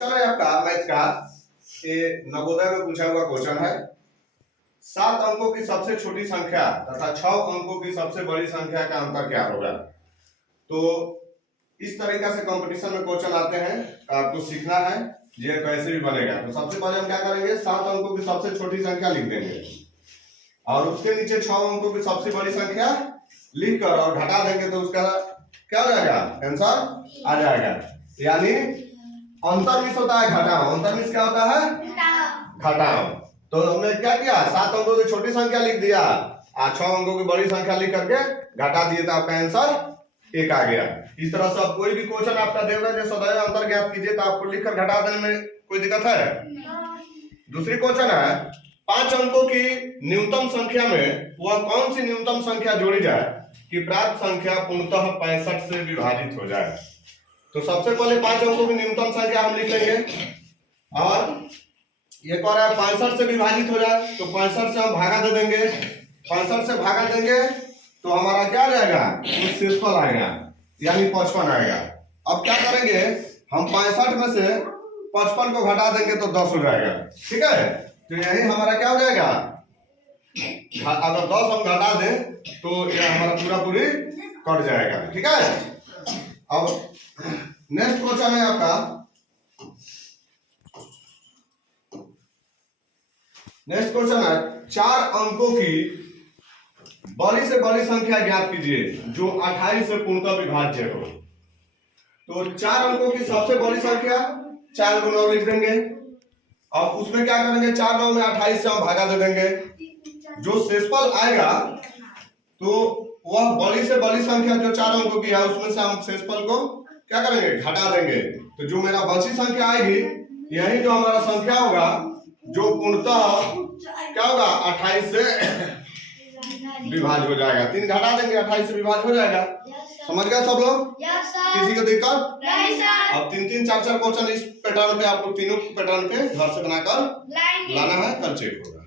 चलो आपका मैथ का ये नवोदय में पूछा हुआ क्वेश्चन है। 7 अंकों की सबसे छोटी संख्या तथा 6 अंकों की सबसे बड़ी संख्या का अंतर क्या होगा। तो इस तरीका से कंपटीशन में क्वेश्चन आते हैं, आपको सीखना है ये कैसे भी बनेगा। तो सबसे पहले हम क्या करेंगे, 7 अंकों की सबसे छोटी संख्या लिख देंगे और उसके नीचे 6 अंकों की सबसे बड़ी संख्या लिख कर और घटा देंगे तो उसका क्या हो जाएगा, आंसर आ जाएगा। यानी अंतर्मिश होता है घटाओ, अंतर्मिश क्या होता है घटाओ। तो हमने क्या किया, 7 अंकों की छोटी संख्या लिख दिया और 6 अंकों की बड़ी संख्या लिख करके घटा दिए तो आपका आंसर 1 आ गया। इस तरह से कोई भी क्वेश्चन आपका देगा जो सदैव अंतर ज्ञात कीजिए तो आपको लिखकर घटा देने में कोई दिक्कत है। दूसरी क्वेश्चन है, 5 अंकों की न्यूनतम संख्या में वह कौन सी न्यूनतम संख्या जोड़ी जाए कि प्राप्त संख्या पूर्णतः 65 से विभाजित हो जाए। तो सबसे पहले 5 अंकों की न्यूनतम संख्या हम लिख लेंगे और ये कह रहा है 65 से विभाजित हो जाए तो 65 से हम भागा दे देंगे। 65 से भागा देंगे तो हमारा क्या आ जाएगा, शेषफल आएगा यानी 55 आएगा। अब क्या करेंगे, हम 65 में से 55 को घटा देंगे तो 10 हो जाएगा। ठीक है, तो यही हमारा क्या हो जाएगा, अगर 10 हम घटा दें तो ये हमारा पूरा पूरी कट जाएगा। ठीक है, अब नेक्स्ट क्वेश्चन है आपका, नेक्स्ट क्वेश्चन है 4 अंकों की बड़ी से बड़ी संख्या ज्ञात कीजिए जो 28 से पूर्णतः विभाज्य हो। तो 4 अंकों की सबसे बड़ी संख्या 4 गुना लिख देंगे और उसमें क्या करेंगे, 4 9 में 28 से हम भागा दे देंगे। जो शेषफल आएगा तो वह बड़ी से बड़ी संख्या जो 4 अंकों की है उसमें से हम शेषफल को क्या करेंगे, घटा देंगे। तो जो मेरा बची संख्या आएगी यही जो हमारा संख्या होगा जो पूर्णतः क्या होगा 28 से विभाज्य हो जाएगा। 3 घटा देंगे 28 से विभाज्य हो जाएगा। समझ गए सब लोग? किसी को दिक्कत? अब 3 4 4 क्वेश्चन इस पैटर्न पे आपको तीनों पैटर्न पे घर से बनाकर लाना है, कल चेक होगा।